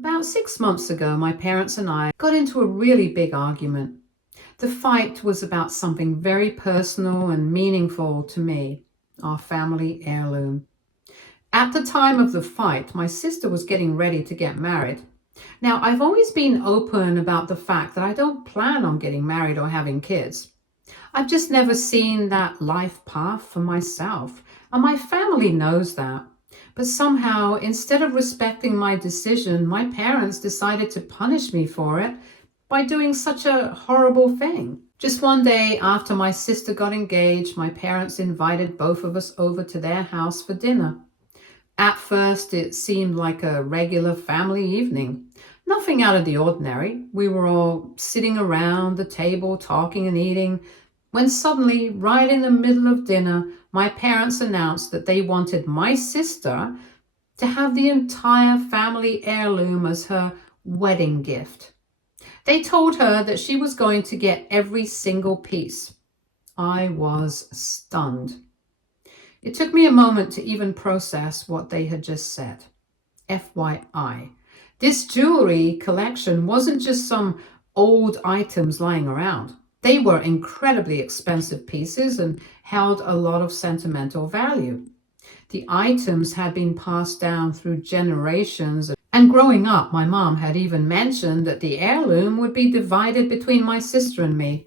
About 6 months ago, my parents and I got into a really big argument. The fight was about something very personal and meaningful to me, our family heirloom. At the time of the fight, my sister was getting ready to get married. Now, I've always been open about the fact that I don't plan on getting married or having kids. I've just never seen that life path for myself, and my family knows that. But somehow, instead of respecting my decision, my parents decided to punish me for it by doing such a horrible thing. Just one day after my sister got engaged, my parents invited both of us over to their house for dinner. At first, it seemed like a regular family evening. Nothing out of the ordinary. We were all sitting around the table talking and eating, when suddenly, right in the middle of dinner, my parents announced that they wanted my sister to have the entire family heirloom as her wedding gift. They told her that she was going to get every single piece. I was stunned. It took me a moment to even process what they had just said. FYI, this jewelry collection wasn't just some old items lying around. They were incredibly expensive pieces and held a lot of sentimental value. The items had been passed down through generations, and growing up, my mom had even mentioned that the heirloom would be divided between my sister and me.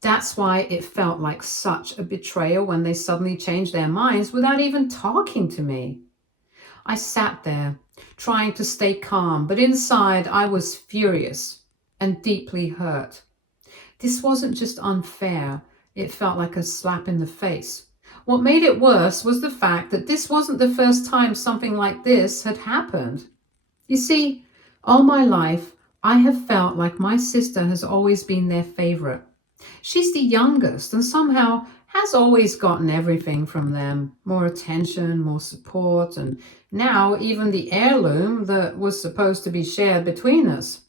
That's why it felt like such a betrayal when they suddenly changed their minds without even talking to me. I sat there, trying to stay calm, but inside I was furious and deeply hurt. This wasn't just unfair, it felt like a slap in the face. What made it worse was the fact that this wasn't the first time something like this had happened. You see, all my life, I have felt like my sister has always been their favorite. She's the youngest and somehow has always gotten everything from them. More attention, more support, and now even the heirloom that was supposed to be shared between us.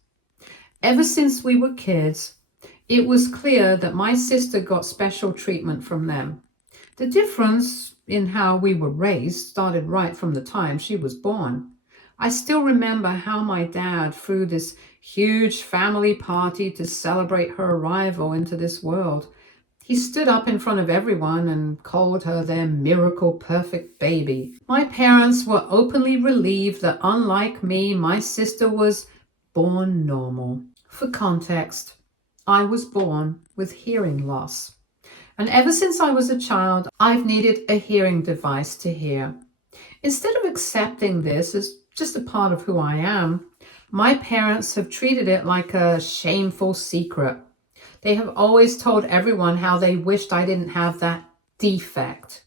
Ever since we were kids, it was clear that my sister got special treatment from them. The difference in how we were raised started right from the time she was born. I still remember how my dad threw this huge family party to celebrate her arrival into this world. He stood up in front of everyone and called her their miracle perfect baby. My parents were openly relieved that unlike me, my sister was born normal. For context, I was born with hearing loss. And ever since I was a child, I've needed a hearing device to hear. Instead of accepting this as just a part of who I am, my parents have treated it like a shameful secret. They have always told everyone how they wished I didn't have that defect.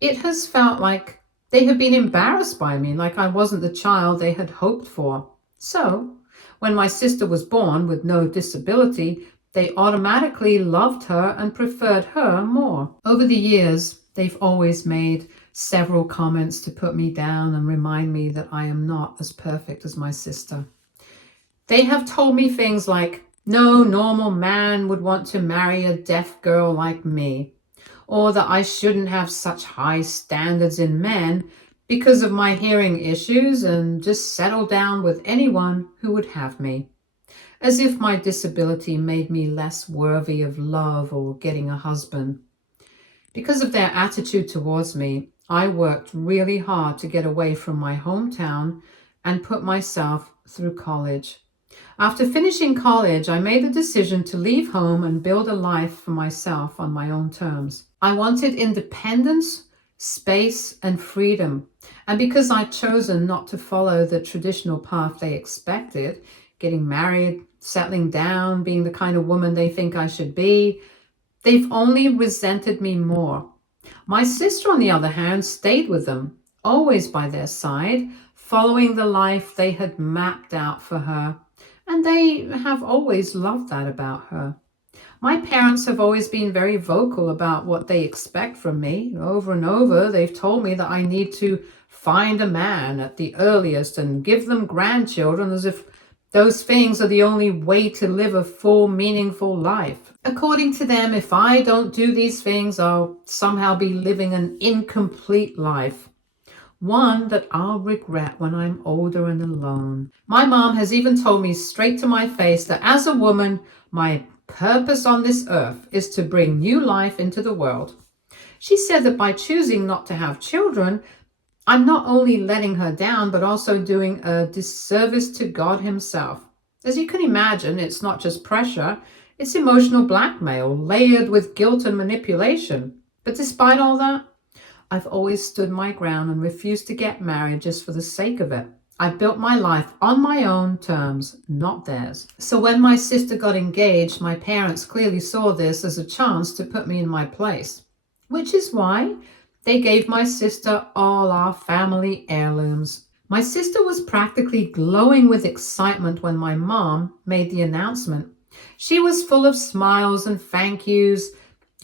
It has felt like they have been embarrassed by me, like I wasn't the child they had hoped for. So, when my sister was born with no disability, they automatically loved her and preferred her more. Over the years, they've always made several comments to put me down and remind me that I am not as perfect as my sister. They have told me things like, no normal man would want to marry a deaf girl like me, or that I shouldn't have such high standards in men because of my hearing issues and just settle down with anyone who would have me. As if my disability made me less worthy of love or getting a husband. Because of their attitude towards me, I worked really hard to get away from my hometown and put myself through college. After finishing college, I made the decision to leave home and build a life for myself on my own terms. I wanted independence, space, and freedom. And because I'd chosen not to follow the traditional path they expected, getting married, settling down, being the kind of woman they think I should be, they've only resented me more. My sister, on the other hand, stayed with them, always by their side, following the life they had mapped out for her. And they have always loved that about her. My parents have always been very vocal about what they expect from me. Over and over, they've told me that I need to find a man at the earliest and give them grandchildren, as if those things are the only way to live a full, meaningful life. According to them, if I don't do these things, I'll somehow be living an incomplete life. one that I'll regret when I'm older and alone. My mom has even told me straight to my face that as a woman, my purpose on this earth is to bring new life into the world. She said that by choosing not to have children, I'm not only letting her down, but also doing a disservice to God Himself. As you can imagine, it's not just pressure, it's emotional blackmail, layered with guilt and manipulation. But despite all that, I've always stood my ground and refused to get married just for the sake of it. I built my life on my own terms, not theirs. So when my sister got engaged, my parents clearly saw this as a chance to put me in my place, which is why they gave my sister all our family heirlooms. My sister was practically glowing with excitement when my mom made the announcement. She was full of smiles and thank yous,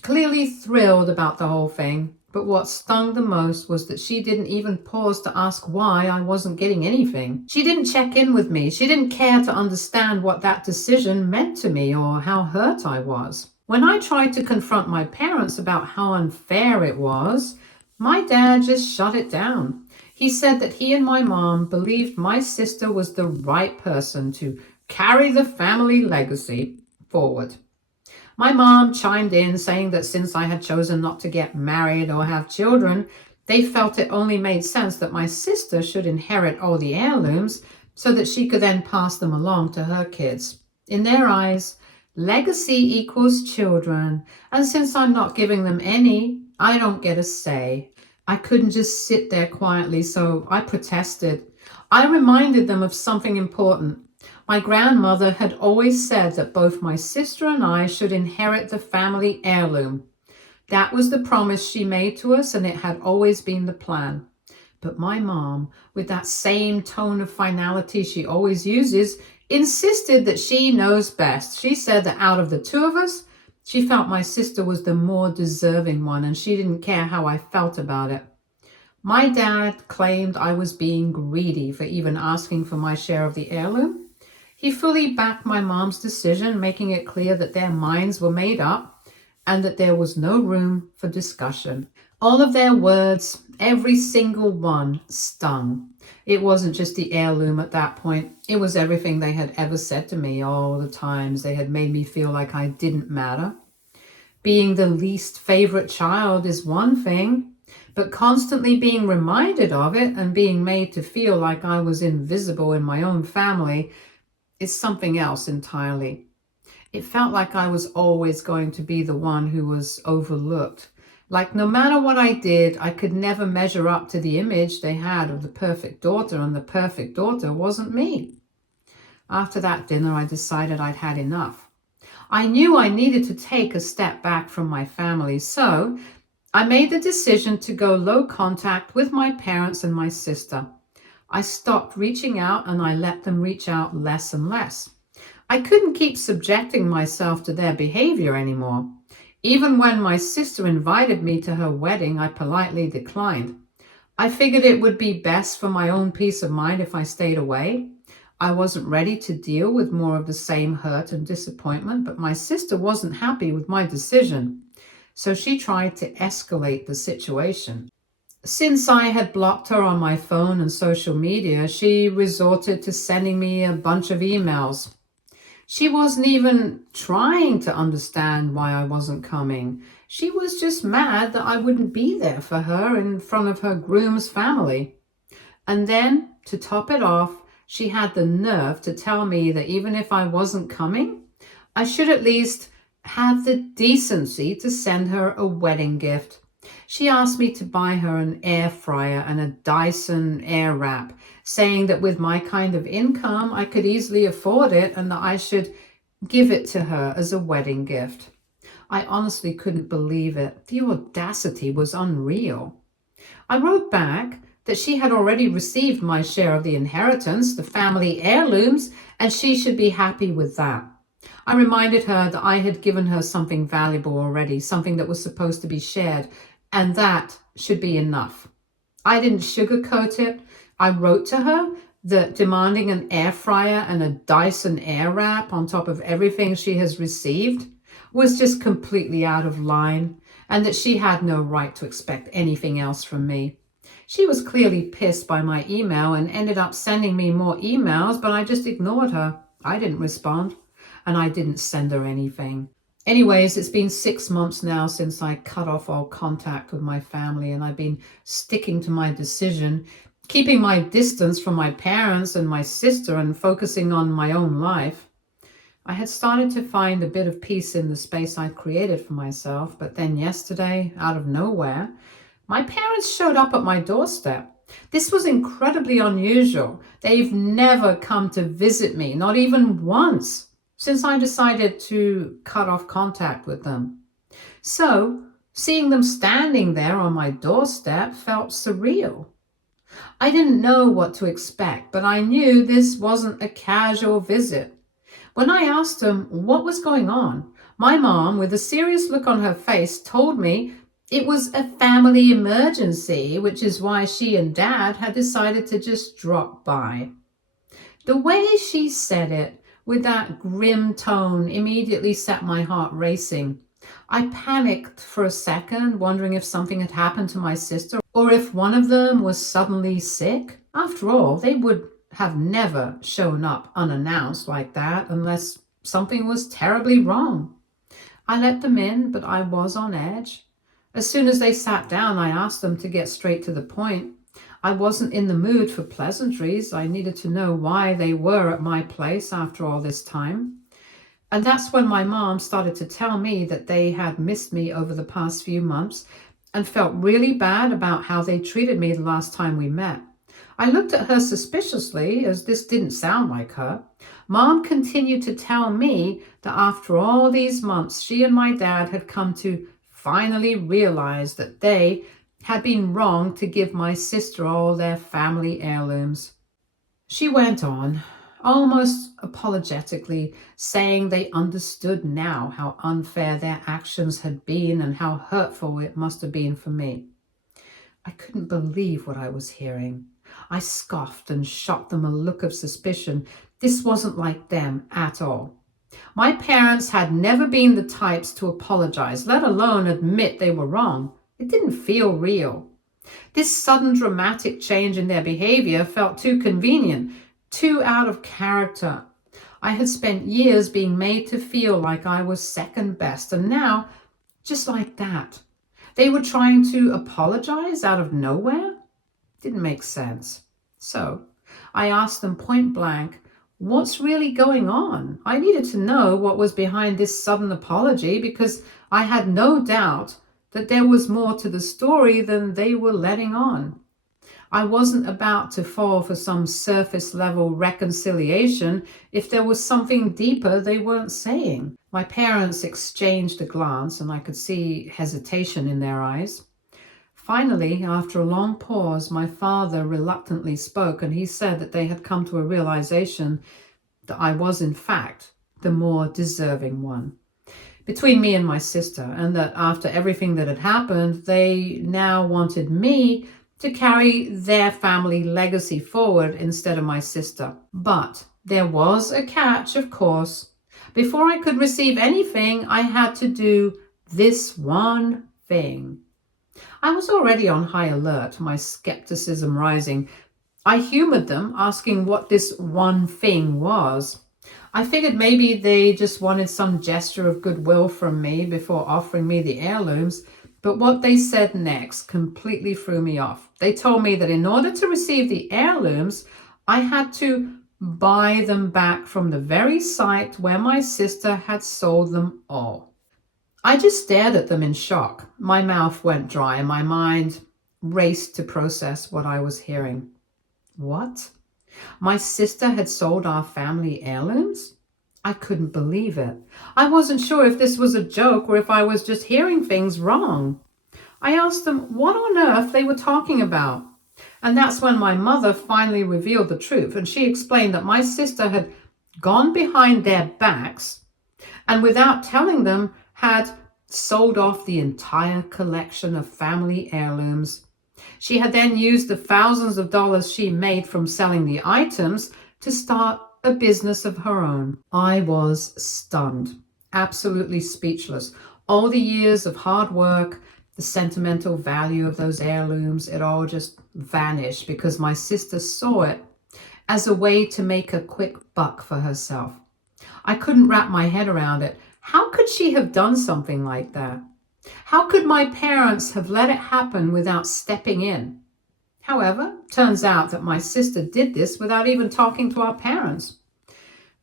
clearly thrilled about the whole thing. But what stung the most was that she didn't even pause to ask why I wasn't getting anything. She didn't check in with me. She didn't care to understand what that decision meant to me or how hurt I was. When I tried to confront my parents about how unfair it was, my dad just shut it down. He said that he and my mom believed my sister was the right person to carry the family legacy forward. My mom chimed in saying that since I had chosen not to get married or have children, they felt it only made sense that my sister should inherit all the heirlooms so that she could then pass them along to her kids. In their eyes, legacy equals children, and since I'm not giving them any, I don't get a say. I couldn't just sit there quietly, so I protested. I reminded them of something important. My grandmother had always said that both my sister and I should inherit the family heirloom. That was the promise she made to us, and it had always been the plan. But my mom, with that same tone of finality she always uses, insisted that she knows best. She said that out of the two of us, she felt my sister was the more deserving one, and she didn't care how I felt about it. My dad claimed I was being greedy for even asking for my share of the heirloom. He fully backed my mom's decision, making it clear that their minds were made up and that there was no room for discussion. All of their words, every single one, stung. It wasn't just the heirloom at that point. It was everything they had ever said to me, all the times they had made me feel like I didn't matter. Being the least favorite child is one thing, but constantly being reminded of it and being made to feel like I was invisible in my own family is something else entirely. It felt like I was always going to be the one who was overlooked. Like no matter what I did, I could never measure up to the image they had of the perfect daughter, and the perfect daughter wasn't me. After that dinner, I decided I'd had enough. I knew I needed to take a step back from my family, so I made the decision to go low contact with my parents and my sister. I stopped reaching out and I let them reach out less and less. I couldn't keep subjecting myself to their behavior anymore. Even when my sister invited me to her wedding, I politely declined. I figured it would be best for my own peace of mind if I stayed away. I wasn't ready to deal with more of the same hurt and disappointment, but my sister wasn't happy with my decision, so she tried to escalate the situation. Since I had blocked her on my phone and social media, she resorted to sending me a bunch of emails. She wasn't even trying to understand why I wasn't coming. She was just mad that I wouldn't be there for her in front of her groom's family. And then, to top it off, she had the nerve to tell me that even if I wasn't coming, I should at least have the decency to send her a wedding gift. She asked me to buy her an air fryer and a Dyson air wrap, saying that with my kind of income, I could easily afford it and that I should give it to her as a wedding gift. I honestly couldn't believe it. The audacity was unreal. I wrote back that she had already received my share of the inheritance, the family heirlooms, and she should be happy with that. I reminded her that I had given her something valuable already, something that was supposed to be shared, and that should be enough. I didn't sugarcoat it. I wrote to her that demanding an air fryer and a Dyson air wrap on top of everything she has received was just completely out of line, and that she had no right to expect anything else from me. She was clearly pissed by my email and ended up sending me more emails, but I just ignored her. I didn't respond, and I didn't send her anything. Anyways, it's been 6 months now since I cut off all contact with my family, and I've been sticking to my decision, keeping my distance from my parents and my sister and focusing on my own life. I had started to find a bit of peace in the space I'd created for myself, but then yesterday, out of nowhere, my parents showed up at my doorstep. This was incredibly unusual. They've never come to visit me, not even once, since I decided to cut off contact with them. So, seeing them standing there on my doorstep felt surreal. I didn't know what to expect, but I knew this wasn't a casual visit. When I asked them what was going on, my mom, with a serious look on her face, told me it was a family emergency, which is why she and Dad had decided to just drop by. The way she said it, with that grim tone, immediately set my heart racing. I panicked for a second, wondering if something had happened to my sister or if one of them was suddenly sick. After all, they would have never shown up unannounced like that unless something was terribly wrong. I let them in, but I was on edge. As soon as they sat down, I asked them to get straight to the point. I wasn't in the mood for pleasantries. I needed to know why they were at my place after all this time. And that's when my mom started to tell me that they had missed me over the past few months and felt really bad about how they treated me the last time we met. I looked at her suspiciously, as this didn't sound like her. Mom continued to tell me that after all these months, she and my dad had come to finally realize that they had been wrong to give my sister all their family heirlooms. She went on, almost apologetically, saying they understood now how unfair their actions had been and how hurtful it must have been for me. I couldn't believe what I was hearing. I scoffed and shot them a look of suspicion. This wasn't like them at all. My parents had never been the types to apologize, let alone admit they were wrong. It didn't feel real. This sudden dramatic change in their behavior felt too convenient, too out of character. I had spent years being made to feel like I was second best, and now, just like that, they were trying to apologize out of nowhere? Didn't make sense. So, I asked them point blank, what's really going on? I needed to know what was behind this sudden apology because I had no doubt that there was more to the story than they were letting on. I wasn't about to fall for some surface level reconciliation if there was something deeper they weren't saying. My parents exchanged a glance and I could see hesitation in their eyes. Finally, after a long pause, my father reluctantly spoke, and he said that they had come to a realization that I was, in fact, the more deserving one between me and my sister, and that after everything that had happened, they now wanted me to carry their family legacy forward instead of my sister. But there was a catch, of course. Before I could receive anything, I had to do this one thing. I was already on high alert, my skepticism rising. I humored them, asking what this one thing was. I figured maybe they just wanted some gesture of goodwill from me before offering me the heirlooms, but what they said next completely threw me off. They told me that in order to receive the heirlooms, I had to buy them back from the very site where my sister had sold them all. I just stared at them in shock. My mouth went dry and my mind raced to process what I was hearing. What? My sister had sold our family heirlooms? I couldn't believe it. I wasn't sure if this was a joke or if I was just hearing things wrong. I asked them what on earth they were talking about. And that's when my mother finally revealed the truth, and she explained that my sister had gone behind their backs and without telling them had sold off the entire collection of family heirlooms. She had then used the thousands of dollars she made from selling the items to start a business of her own. I was stunned, absolutely speechless. All the years of hard work, The sentimental value of those heirlooms, it all just vanished because my sister saw it as a way to make a quick buck for herself. I couldn't wrap my head around it. How could she have done something like that? How could my parents have let it happen without stepping in? However, turns out that my sister did this without even talking to our parents.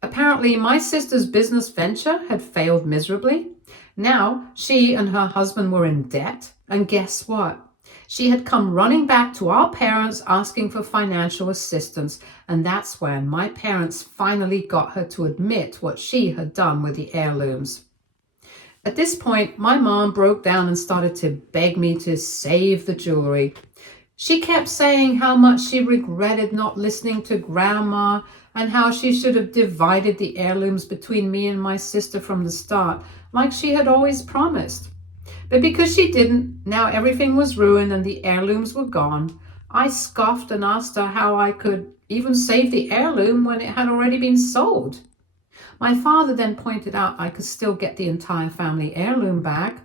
Apparently, my sister's business venture had failed miserably. Now, she and her husband were in debt, and guess what? She had come running back to our parents asking for financial assistance, and that's when my parents finally got her to admit what she had done with the heirlooms. At this point, my mom broke down and started to beg me to save the jewelry. She kept saying how much she regretted not listening to Grandma and how she should have divided the heirlooms between me and my sister from the start, like she had always promised. But because she didn't, now everything was ruined and the heirlooms were gone. I scoffed and asked her how I could even save the heirloom when it had already been sold. My father then pointed out I could still get the entire family heirloom back,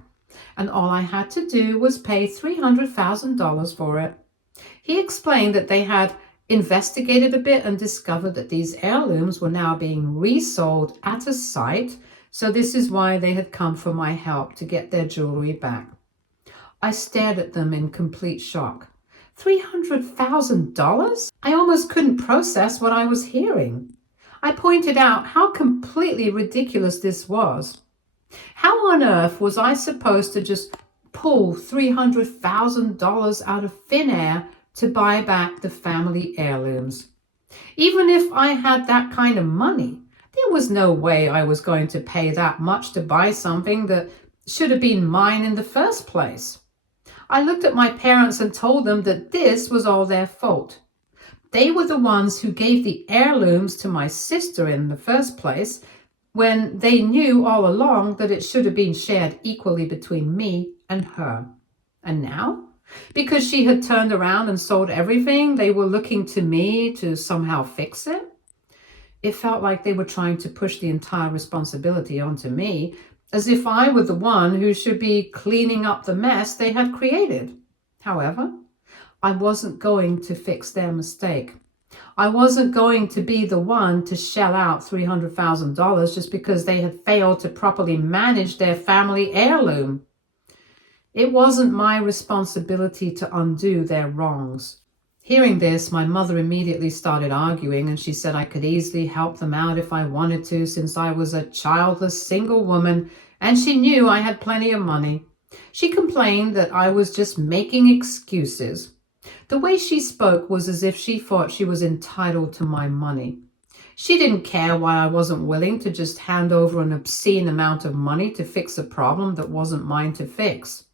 and all I had to do was pay $300,000 for it. He explained that they had investigated a bit and discovered that these heirlooms were now being resold at a site, so this is why they had come for my help to get their jewelry back. I stared at them in complete shock. $300,000? I almost couldn't process what I was hearing. I pointed out how completely ridiculous this was. How on earth was I supposed to just pull $300,000 out of thin air to buy back the family heirlooms? Even if I had that kind of money, there was no way I was going to pay that much to buy something that should have been mine in the first place. I looked at my parents and told them that this was all their fault. They were the ones who gave the heirlooms to my sister in the first place, when they knew all along that it should have been shared equally between me and her. And now, because she had turned around and sold everything, they were looking to me to somehow fix it? It felt like they were trying to push the entire responsibility onto me, as if I were the one who should be cleaning up the mess they had created. However, I wasn't going to fix their mistake. I wasn't going to be the one to shell out $300,000 just because they had failed to properly manage their family heirloom. It wasn't my responsibility to undo their wrongs. Hearing this, my mother immediately started arguing, and she said I could easily help them out if I wanted to, since I was a childless single woman and she knew I had plenty of money. She complained that I was just making excuses. The way she spoke was as if she thought she was entitled to my money. She didn't care why I wasn't willing to just hand over an obscene amount of money to fix a problem that wasn't mine to fix.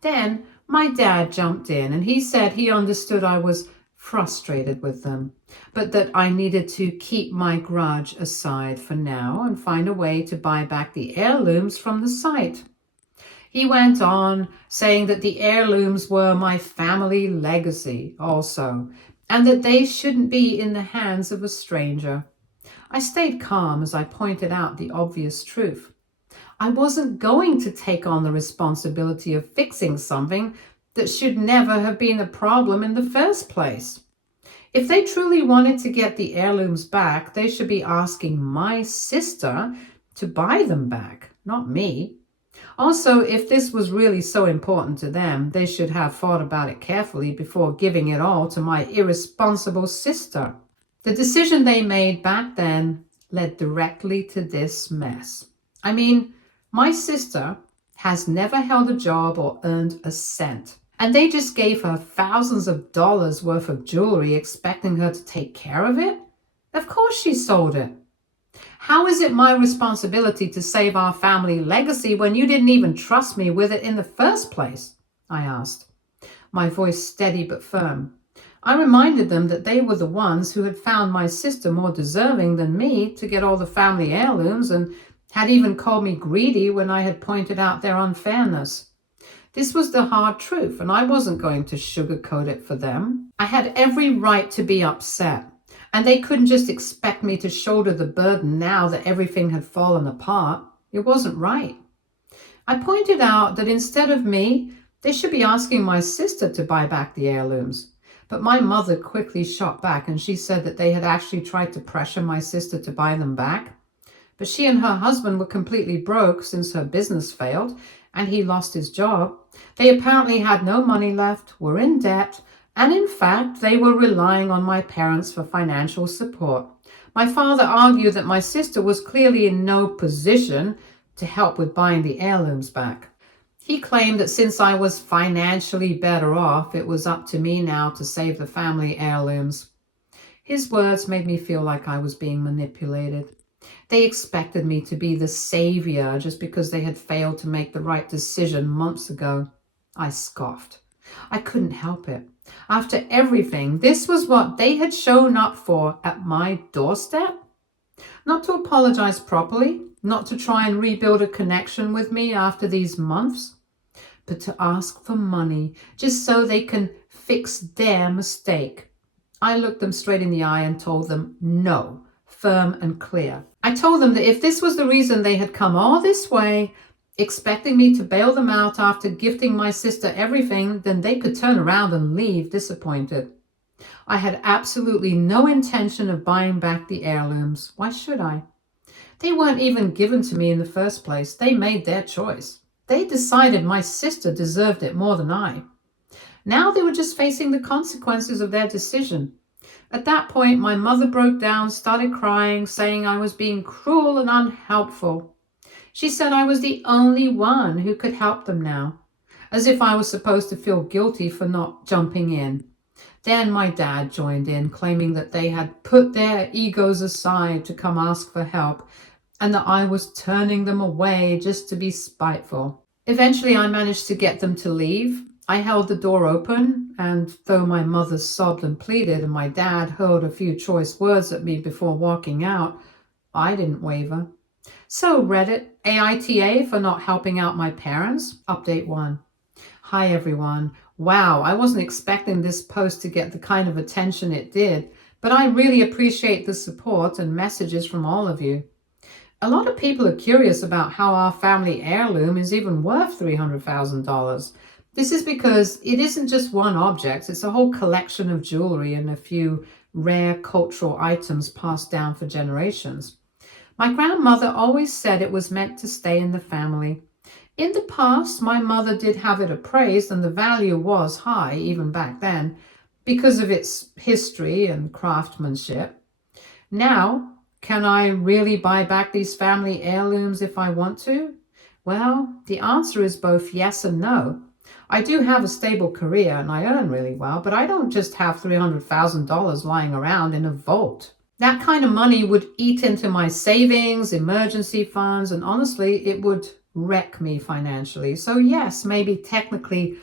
Then my dad jumped in and he said he understood I was frustrated with them, but that I needed to keep my grudge aside for now and find a way to buy back the heirlooms from the site. He went on saying that the heirlooms were my family legacy also, and that they shouldn't be in the hands of a stranger. I stayed calm as I pointed out the obvious truth. I wasn't going to take on the responsibility of fixing something that should never have been a problem in the first place. If they truly wanted to get the heirlooms back, they should be asking my sister to buy them back, not me. Also, if this was really so important to them, they should have thought about it carefully before giving it all to my irresponsible sister. The decision they made back then led directly to this mess. I mean, my sister has never held a job or earned a cent, and they just gave her thousands of dollars worth of jewelry expecting her to take care of it? Of course she sold it. How is it my responsibility to save our family legacy when you didn't even trust me with it in the first place? I asked, my voice steady but firm. I reminded them that they were the ones who had found my sister more deserving than me to get all the family heirlooms and had even called me greedy when I had pointed out their unfairness. This was the hard truth, and I wasn't going to sugarcoat it for them. I had every right to be upset, and they couldn't just expect me to shoulder the burden now that everything had fallen apart. It wasn't right. I pointed out that instead of me, They should be asking my sister to buy back the heirlooms. But my mother quickly shot back and she said that they had actually tried to pressure my sister to buy them back. But she and her husband were completely broke since her business failed and he lost his job. They apparently had no money left, were in debt, and in fact, they were relying on my parents for financial support. My father argued that my sister was clearly in no position to help with buying the heirlooms back. He claimed that since I was financially better off, it was up to me now to save the family heirlooms. His words made me feel like I was being manipulated. They expected me to be the savior just because they had failed to make the right decision months ago. I scoffed. I couldn't help it. After everything, this was what they had shown up for at my doorstep? Not to apologize properly, not to try and rebuild a connection with me after these months, but to ask for money just so they can fix their mistake. I looked them straight in the eye and told them no, firm and clear. I told them that if this was the reason they had come all this way, expecting me to bail them out after gifting my sister everything, then they could turn around and leave disappointed. I had absolutely no intention of buying back the heirlooms. Why should I? They weren't even given to me in the first place. They made their choice. They decided my sister deserved it more than I. Now they were just facing the consequences of their decision. At that point, my mother broke down, started crying, saying I was being cruel and unhelpful. She said I was the only one who could help them now, as if I was supposed to feel guilty for not jumping in. Then my dad joined in, claiming that they had put their egos aside to come ask for help, and that I was turning them away just to be spiteful. Eventually, I managed to get them to leave. I held the door open, and though my mother sobbed and pleaded, and my dad hurled a few choice words at me before walking out, I didn't waver. So Reddit, AITA for not helping out my parents? Update 1. Hi everyone. Wow, I wasn't expecting this post to get the kind of attention it did, but I really appreciate the support and messages from all of you. A lot of people are curious about how our family heirloom is even worth $300,000. This is because it isn't just one object, it's a whole collection of jewelry and a few rare cultural items passed down for generations. My grandmother always said it was meant to stay in the family. In the past, my mother did have it appraised and the value was high even back then because of its history and craftsmanship. Now, can I really buy back these family heirlooms if I want to? Well, the answer is both yes and no. I do have a stable career and I earn really well, but I don't just have $300,000 lying around in a vault. That kind of money would eat into my savings, emergency funds, and honestly, it would wreck me financially. So yes, maybe technically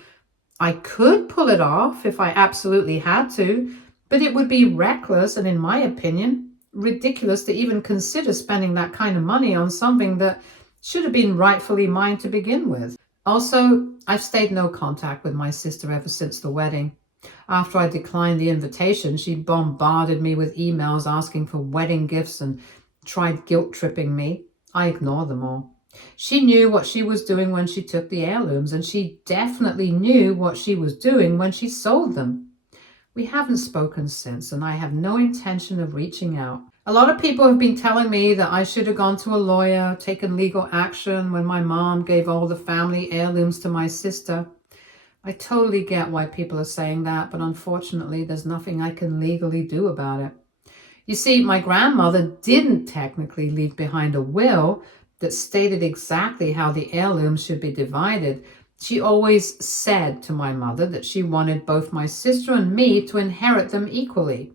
I could pull it off if I absolutely had to, but it would be reckless and, in my opinion, ridiculous to even consider spending that kind of money on something that should have been rightfully mine to begin with. Also, I've stayed no contact with my sister ever since the wedding. After I declined the invitation, she bombarded me with emails asking for wedding gifts and tried guilt-tripping me. I ignored them all. She knew what she was doing when she took the heirlooms, and she definitely knew what she was doing when she sold them. We haven't spoken since, and I have no intention of reaching out. A lot of people have been telling me that I should have gone to a lawyer, taken legal action when my mom gave all the family heirlooms to my sister. I totally get why people are saying that, but unfortunately, there's nothing I can legally do about it. You see, my grandmother didn't technically leave behind a will that stated exactly how the heirlooms should be divided. She always said to my mother that she wanted both my sister and me to inherit them equally.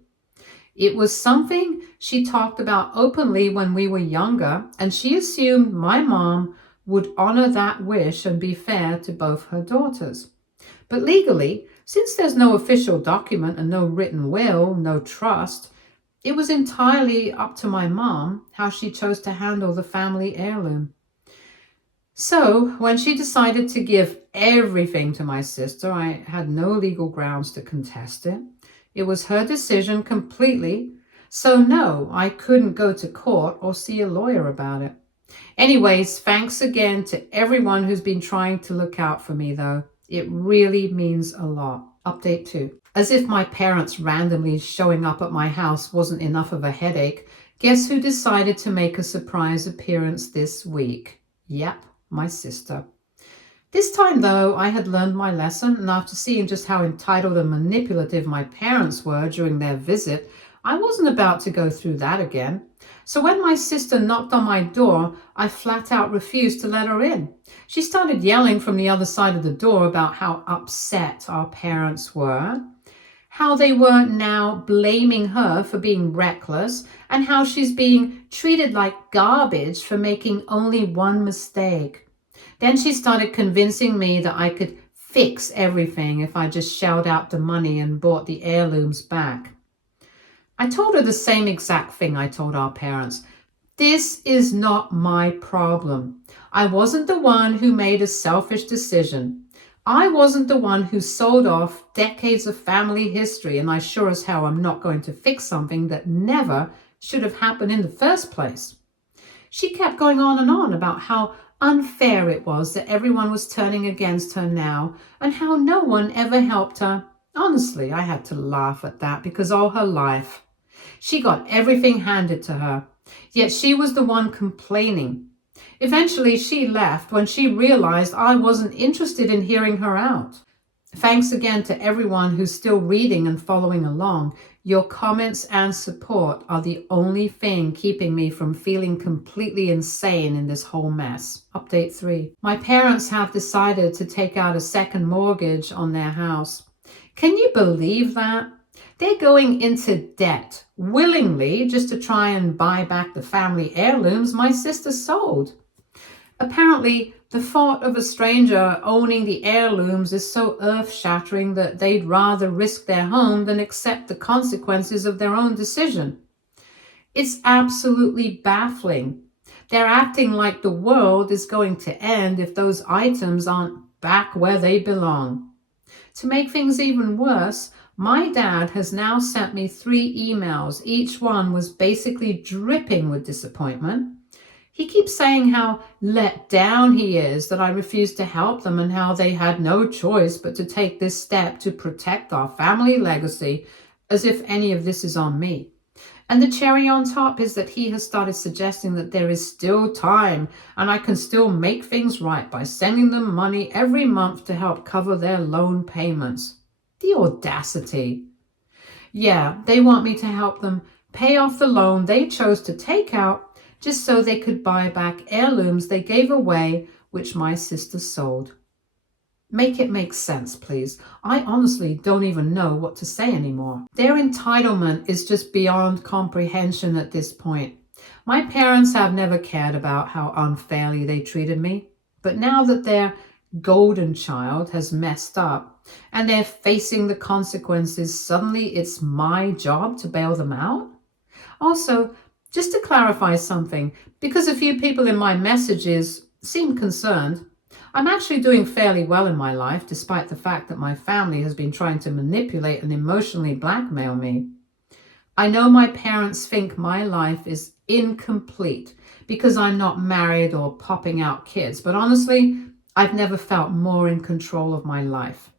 It was something she talked about openly when we were younger, and she assumed my mom would honor that wish and be fair to both her daughters. But legally, since there's no official document and no written will, no trust, it was entirely up to my mom how she chose to handle the family heirloom. So when she decided to give everything to my sister, I had no legal grounds to contest it. It was her decision completely. So no, I couldn't go to court or see a lawyer about it. Anyways, thanks again to everyone who's been trying to look out for me though. It really means a lot. Update 2. As if my parents randomly showing up at my house wasn't enough of a headache, guess who decided to make a surprise appearance this week? Yep, my sister. This time, though, I had learned my lesson, and after seeing just how entitled and manipulative my parents were during their visit, I wasn't about to go through that again. So when my sister knocked on my door, I flat out refused to let her in. She started yelling from the other side of the door about how upset our parents were, how they were now blaming her for being reckless, and how she's being treated like garbage for making only one mistake. Then she started convincing me that I could fix everything if I just shelled out the money and bought the heirlooms back. I told her the same exact thing I told our parents. This is not my problem. I wasn't the one who made a selfish decision. I wasn't the one who sold off decades of family history, and I sure as hell am not going to fix something that never should have happened in the first place. She kept going on and on about how unfair it was that everyone was turning against her now, and how no one ever helped her. Honestly, I had to laugh at that because all her life, she got everything handed to her, yet she was the one complaining. Eventually, she left when she realized I wasn't interested in hearing her out. Thanks again to everyone who's still reading and following along. Your comments and support are the only thing keeping me from feeling completely insane in this whole mess. Update 3. My parents have decided to take out a second mortgage on their house. Can you believe that? They're going into debt willingly just to try and buy back the family heirlooms my sister sold. Apparently, the thought of a stranger owning the heirlooms is so earth-shattering that they'd rather risk their home than accept the consequences of their own decision. It's absolutely baffling. They're acting like the world is going to end if those items aren't back where they belong. To make things even worse, my dad has now sent me 3 emails. Each one was basically dripping with disappointment. He keeps saying how let down he is that I refused to help them and how they had no choice but to take this step to protect our family legacy, as if any of this is on me. And the cherry on top is that he has started suggesting that there is still time and I can still make things right by sending them money every month to help cover their loan payments. The audacity. Yeah, they want me to help them pay off the loan they chose to take out just so they could buy back heirlooms they gave away, which my sister sold. Make it make sense, please. I honestly don't even know what to say anymore. Their entitlement is just beyond comprehension at this point. My parents have never cared about how unfairly they treated me, but now that their golden child has messed up and they're facing the consequences, suddenly it's my job to bail them out? Also, just to clarify something, because a few people in my messages seem concerned, I'm actually doing fairly well in my life, despite the fact that my family has been trying to manipulate and emotionally blackmail me. I know my parents think my life is incomplete because I'm not married or popping out kids, but honestly, I've never felt more in control of my life.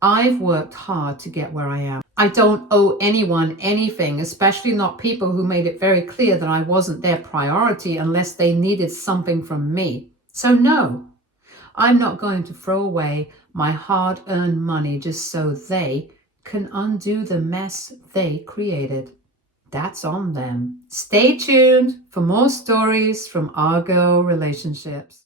I've worked hard to get where I am. I don't owe anyone anything, especially not people who made it very clear that I wasn't their priority unless they needed something from me. So no, I'm not going to throw away my hard-earned money just so they can undo the mess they created. That's on them. Stay tuned for more stories from our girl relationships.